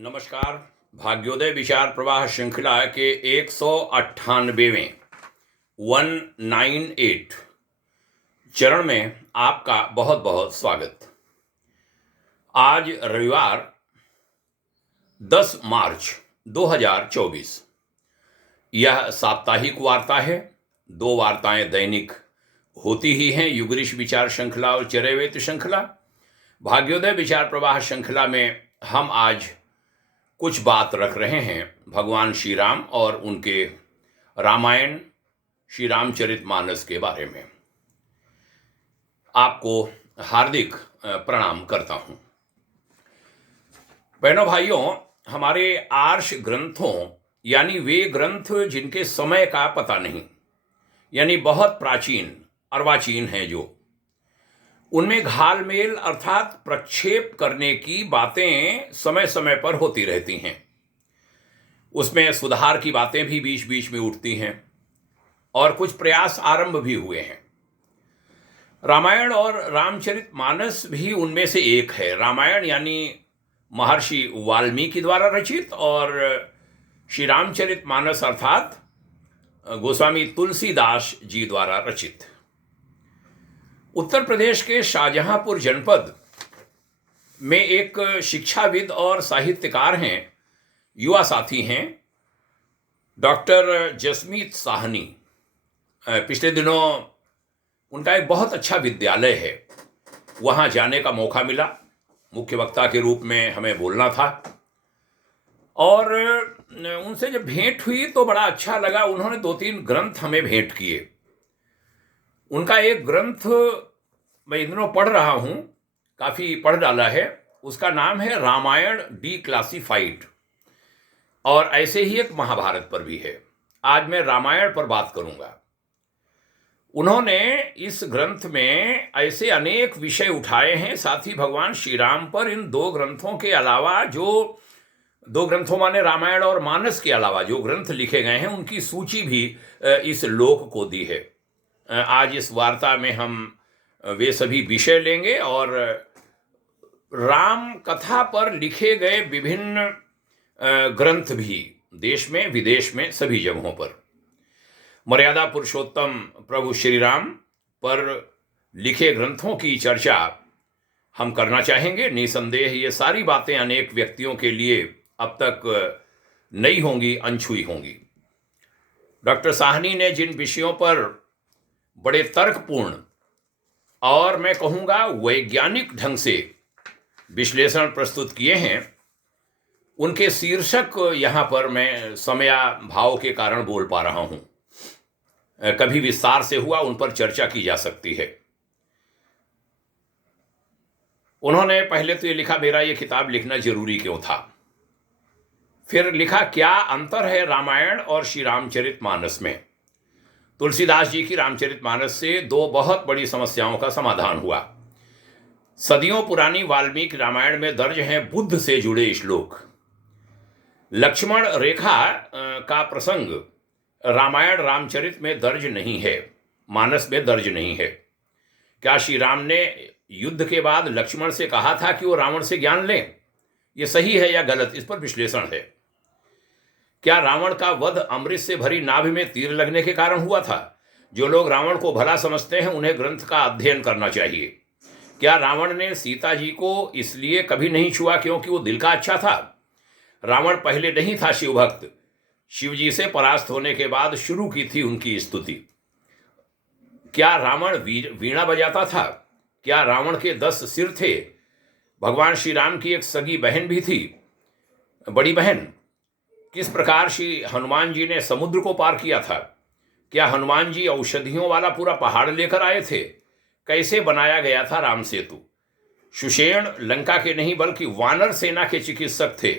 नमस्कार। भाग्योदय विचार प्रवाह श्रृंखला के 198वें 198 चरण में आपका बहुत बहुत स्वागत। आज रविवार 10 मार्च 2024। यह साप्ताहिक वार्ता है। 2 वार्ताएं दैनिक होती ही हैं, युगऋष विचार श्रृंखला और चरैवेत श्रृंखला। भाग्योदय विचार प्रवाह श्रृंखला में हम आज कुछ बात रख रहे हैं भगवान श्री राम और उनके रामायण श्री रामचरितमानस के बारे में। आपको हार्दिक प्रणाम करता हूं। बहनों भाइयों, हमारे आर्ष ग्रंथों यानी वे ग्रंथ जिनके समय का पता नहीं, यानी बहुत प्राचीन अर्वाचीन हैं, जो उनमें घालमेल अर्थात प्रक्षेप करने की बातें समय समय पर होती रहती हैं। उसमें सुधार की बातें भी बीच बीच में उठती हैं और कुछ प्रयास आरंभ भी हुए हैं। रामायण और रामचरितमानस भी उनमें से एक है। रामायण यानी महर्षि वाल्मीकि द्वारा रचित और श्री रामचरितमानस अर्थात गोस्वामी तुलसीदास जी द्वारा रचित। उत्तर प्रदेश के शाहजहांपुर जनपद में एक शिक्षाविद और साहित्यकार हैं, युवा साथी हैं, डॉक्टर जसमीत साहनी। पिछले दिनों उनका एक बहुत अच्छा विद्यालय है, वहाँ जाने का मौका मिला। मुख्य वक्ता के रूप में हमें बोलना था और उनसे जब भेंट हुई तो बड़ा अच्छा लगा। उन्होंने 2-3 ग्रंथ हमें भेंट किए। उनका एक ग्रंथ मैं इन दिनों पढ़ रहा हूँ, काफ़ी पढ़ डाला है। उसका नाम है रामायण डिक्लासिफाइड, और ऐसे ही एक महाभारत पर भी है। आज मैं रामायण पर बात करूँगा। उन्होंने इस ग्रंथ में ऐसे अनेक विषय उठाए हैं, साथ ही भगवान श्री राम पर इन 2 ग्रंथों के अलावा, जो 2 ग्रंथों माने रामायण और मानस के अलावा जो ग्रंथ लिखे गए हैं, उनकी सूची भी इस लोक को दी है। आज इस वार्ता में हम वे सभी विषय लेंगे और राम कथा पर लिखे गए विभिन्न ग्रंथ भी देश में विदेश में सभी जगहों पर, मर्यादा पुरुषोत्तम प्रभु श्री राम पर लिखे ग्रंथों की चर्चा हम करना चाहेंगे। निसंदेह ये सारी बातें अनेक व्यक्तियों के लिए अब तक नई होंगी, अनछुई होंगी। डॉक्टर साहनी ने जिन विषयों पर बड़े तर्कपूर्ण और मैं कहूँगा वैज्ञानिक ढंग से विश्लेषण प्रस्तुत किए हैं, उनके शीर्षक यहाँ पर मैं समयाभाव के कारण बोल पा रहा हूँ। कभी विस्तार से हुआ उन पर चर्चा की जा सकती है। उन्होंने पहले तो ये लिखा, मेरा ये किताब लिखना जरूरी क्यों था। फिर लिखा, क्या अंतर है रामायण और श्री रामचरितमानस में। तुलसीदास जी की रामचरितमानस से 2 बहुत बड़ी समस्याओं का समाधान हुआ। सदियों पुरानी वाल्मीकि रामायण में दर्ज हैं बुद्ध से जुड़े श्लोक। लक्ष्मण रेखा का प्रसंग रामायण रामचरित में दर्ज नहीं है, मानस में दर्ज नहीं है। क्या श्री राम ने युद्ध के बाद लक्ष्मण से कहा था कि वो रावण से ज्ञान लें? ये सही है या गलत, इस पर विश्लेषण है। क्या रावण का वध अमृत से भरी नाभि में तीर लगने के कारण हुआ था? जो लोग रावण को भला समझते हैं उन्हें ग्रंथ का अध्ययन करना चाहिए। क्या रावण ने सीता जी को इसलिए कभी नहीं छुआ क्योंकि वो दिल का अच्छा था? रावण पहले नहीं था शिव भक्त, शिव जी से परास्त होने के बाद शुरू की थी उनकी स्तुति। क्या रावण वीणा बजाता था? क्या रावण के 10 सिर थे? भगवान श्री राम की एक सगी बहन भी थी, बड़ी बहन। किस प्रकार श्री हनुमान जी ने समुद्र को पार किया था? क्या हनुमान जी औषधियों वाला पूरा पहाड़ लेकर आए थे? कैसे बनाया गया था राम सेतु? सुषेण लंका के नहीं बल्कि वानर सेना के चिकित्सक थे।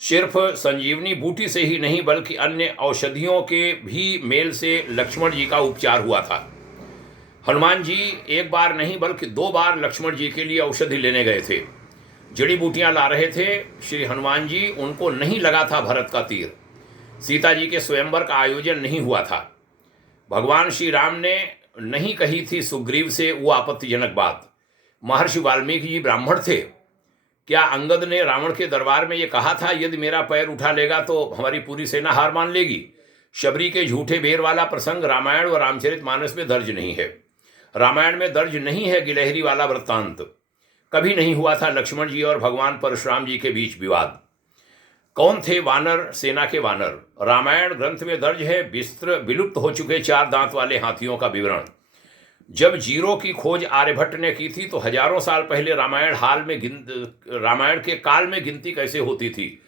सिर्फ संजीवनी बूटी से ही नहीं बल्कि अन्य औषधियों के भी मेल से लक्ष्मण जी का उपचार हुआ था। हनुमान जी एक बार नहीं बल्कि 2 बार लक्ष्मण जी के लिए औषधि लेने गए थे। जड़ी बूटियां ला रहे थे श्री हनुमान जी, उनको नहीं लगा था भरत का तीर। सीता जी के स्वयंवर का आयोजन नहीं हुआ था। भगवान श्री राम ने नहीं कही थी सुग्रीव से वो आपत्तिजनक बात। महर्षि वाल्मीकि जी ब्राह्मण थे। क्या अंगद ने रावण के दरबार में ये कहा था, यदि मेरा पैर उठा लेगा तो हमारी पूरी सेना हार मान लेगी? शबरी के झूठे बेर वाला प्रसंग रामायण व रामचरितमानस में दर्ज नहीं है। रामायण में दर्ज नहीं है गिलहरी वाला वृत्तांत। कभी नहीं हुआ था लक्ष्मण जी और भगवान परशुराम जी के बीच विवाद। कौन थे वानर, सेना के वानर? रामायण ग्रंथ में दर्ज है विलुप्त हो चुके 4 दांत वाले हाथियों का विवरण। जब जीरो की खोज आर्यभट्ट ने की थी तो हजारों साल पहले रामायण के काल में गिनती कैसे होती थी?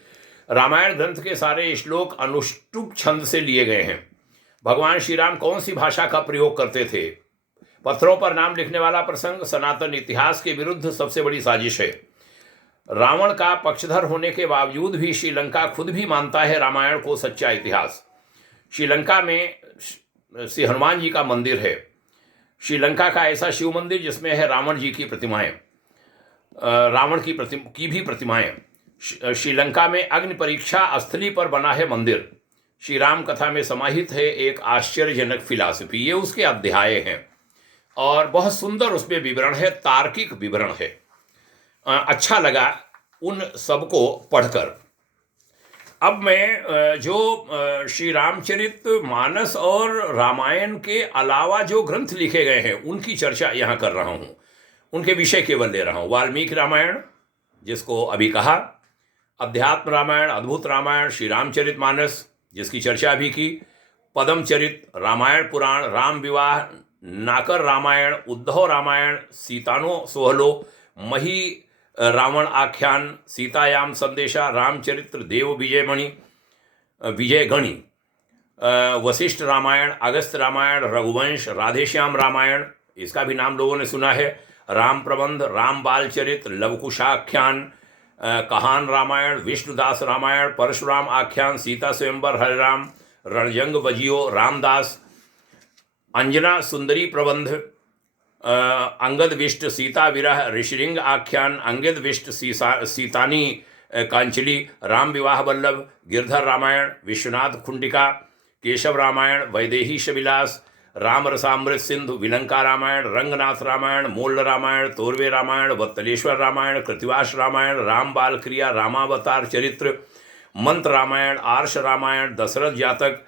रामायण ग्रंथ के सारे श्लोक अनुष्टुप छंद से लिए गए हैं। भगवान श्री राम कौन सी भाषा का प्रयोग करते थे? पत्थरों पर नाम लिखने वाला प्रसंग सनातन इतिहास के विरुद्ध सबसे बड़ी साजिश है। रावण का पक्षधर होने के बावजूद भी श्रीलंका खुद भी मानता है रामायण को सच्चा इतिहास। श्रीलंका में श्री हनुमान जी का मंदिर है। श्रीलंका का ऐसा शिव मंदिर जिसमें है रावण जी की प्रतिमाएं, रावण की भी प्रतिमाएं। श्रीलंका में अग्नि परीक्षा स्थली पर बना है मंदिर। श्री राम कथा में समाहित है एक आश्चर्यजनक फिलॉसफी। ये उसके अध्याय हैं और बहुत सुंदर उसमें विवरण है, तार्किक विवरण है। अच्छा लगा उन सबको पढ़कर। अब मैं जो श्री रामचरित मानस और रामायण के अलावा जो ग्रंथ लिखे गए हैं उनकी चर्चा यहाँ कर रहा हूँ। उनके विषय केवल ले रहा हूँ। वाल्मीकि रामायण जिसको अभी कहा, अध्यात्म रामायण, अद्भुत रामायण, श्री रामचरित मानस जिसकी चर्चा अभी की, पदमचरित, रामायण पुराण, राम विवाह, नाकर रामायण, उद्धव रामायण, सीतानो सोहलो, मही रावण आख्यान, सीतायाम संदेशा, रामचरित्र, देव विजयगणी, वशिष्ठ रामायण, अगस्त रामायण, रघुवंश, राधेश्याम रामायण, इसका भी नाम लोगों ने सुना है, राम प्रबंध, राम बालचरित, लवकुशाख्यान, कहान रामायण, विष्णुदास रामायण, परशुराम आख्यान, सीता स्वयंवर, हरिराम, रणजंग बजियो, रामदास, अंजना सुंदरी प्रबंध, अंगद विष्ट सीता विरह, ऋषिरिंग आख्यान, अंगद विष्ट सीतानी कांचली, राम विवाह वल्लभ, गिरधर रामायण, विश्वनाथ खुंडिका, केशव रामायण, वैदेहीश विलास, राम रसामृत सिंधु, विलंका रामायण, रंगनाथ रामायण, मोल्ल रामायण, तोरवे रामायण, वत्तलेश्वर रामायण, कृतिवास रामायण, राम बाल क्रिया, रामावतार चरित्र, मंत्र रामायण, आर्ष रामायण, दशरथ जातक,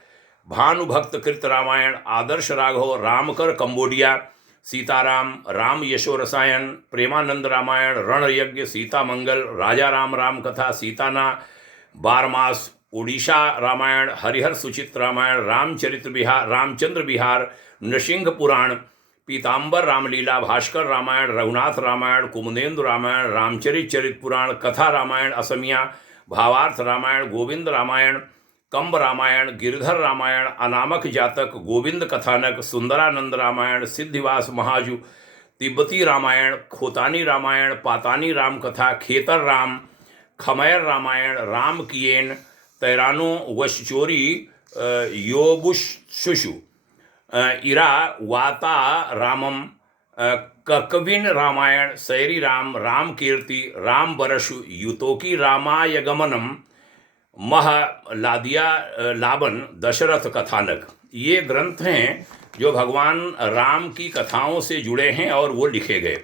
भानुभक्त कृत रामायण, आदर्श राघव, रामकर कंबोडिया, सीताराम, राम यशो रसायन, प्रेमानंद रामायण, रण यज्ञ, सीता मंगल, राजा राम, राम कथा, सीताना, बारमास, उड़ीसा रामायण, हरिहर सुचित रामायण, रामचरित्र विहार, रामचंद्र विहार, नृसिंह पुराण, पीताम्बर रामलीला, भास्कर रामायण, रघुनाथ रामायण, कुमुदेंदु रामायण, रामचरित चरित पुराण, कथा रामायण असमिया, भावार्थ रामायण, गोविंद रामायण, कंब रामायण, गिरधर रामायण, अनामक जातक, गोविंद कथानक, सुंदरानंद रामायण, सिद्धिवास महाजू, तिब्बती रामायण, खोतानी रामायण, पातानी राम कथा, खेतर राम, खमैर रामायण, राम कियेन, तैरानो वशचोरी, योबुशुशु, इरा वाता रामम, ककविन रामायण, सैरी राम, राम कीर्ति, राम बरशु, युतोकी रामायगमनम, मह लादिया लाबन, दशरथ कथानक। ये ग्रंथ हैं जो भगवान राम की कथाओं से जुड़े हैं और वो लिखे गए।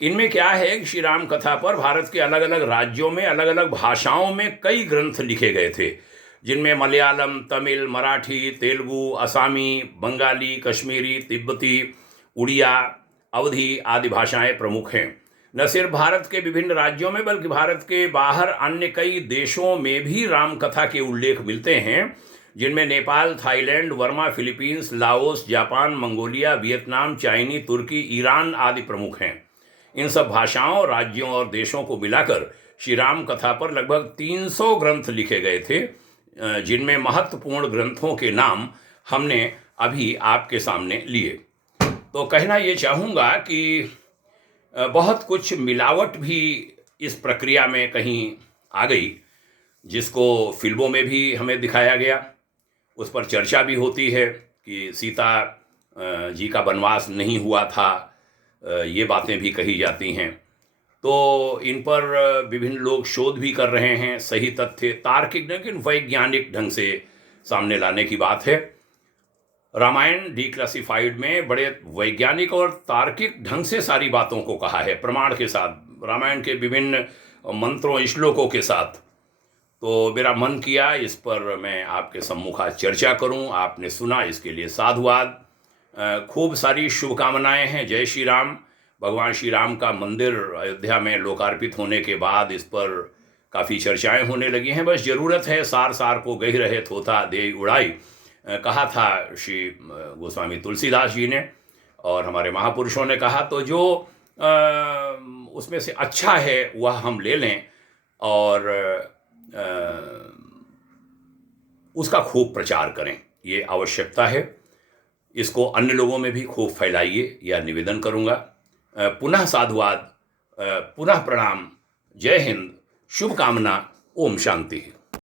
इनमें क्या है कि श्री राम कथा पर भारत के अलग अलग राज्यों में अलग अलग भाषाओं में कई ग्रंथ लिखे गए थे, जिनमें मलयालम, तमिल, मराठी, तेलुगु, असामी, बंगाली, कश्मीरी, तिब्बती, उड़िया, अवधी आदि भाषाएं प्रमुख हैं। न सिर्फ भारत के विभिन्न राज्यों में बल्कि भारत के बाहर अन्य कई देशों में भी राम कथा के उल्लेख मिलते हैं, जिनमें Nepal, Thailand, Burma, Philippines, Laos, Japan, Mongolia, Vietnam, China, तुर्की, ईरान आदि प्रमुख हैं। इन सब भाषाओं, राज्यों और देशों को मिलाकर श्री राम कथा पर लगभग 300 ग्रंथ लिखे गए थे, जिनमें महत्वपूर्ण ग्रंथों के नाम हमने अभी आपके सामने लिए। तो कहना ये चाहूँगा कि बहुत कुछ मिलावट भी इस प्रक्रिया में कहीं आ गई, जिसको फिल्मों में भी हमें दिखाया गया। उस पर चर्चा भी होती है कि सीता जी का वनवास नहीं हुआ था, ये बातें भी कही जाती हैं। तो इन पर विभिन्न लोग शोध भी कर रहे हैं, सही तथ्य तार्किक लेकिन वैज्ञानिक ढंग से सामने लाने की बात है। रामायण डिक्लासिफाइड में बड़े वैज्ञानिक और तार्किक ढंग से सारी बातों को कहा है, प्रमाण के साथ। रामायण के विभिन्न मंत्रों श्लोकों के साथ। तो मेरा मन किया इस पर मैं आपके सम्मुख आज चर्चा करूं। आपने सुना, इसके लिए साधुवाद। खूब सारी शुभकामनाएं हैं। जय श्री राम। भगवान श्री राम का मंदिर अयोध्या में लोकार्पित होने के बाद इस पर काफ़ी चर्चाएं होने लगी हैं। बस ज़रूरत है सार सार को गही रहे थोथा दे उड़ाई, कहा था श्री गोस्वामी तुलसीदास जी ने और हमारे महापुरुषों ने कहा। तो जो उसमें से अच्छा है वह हम ले लें और उसका खूब प्रचार करें, ये आवश्यकता है। इसको अन्य लोगों में भी खूब फैलाइए, यह निवेदन करूँगा। पुनः साधुवाद, पुनः प्रणाम। जय हिंद। शुभकामना। ओम शांति।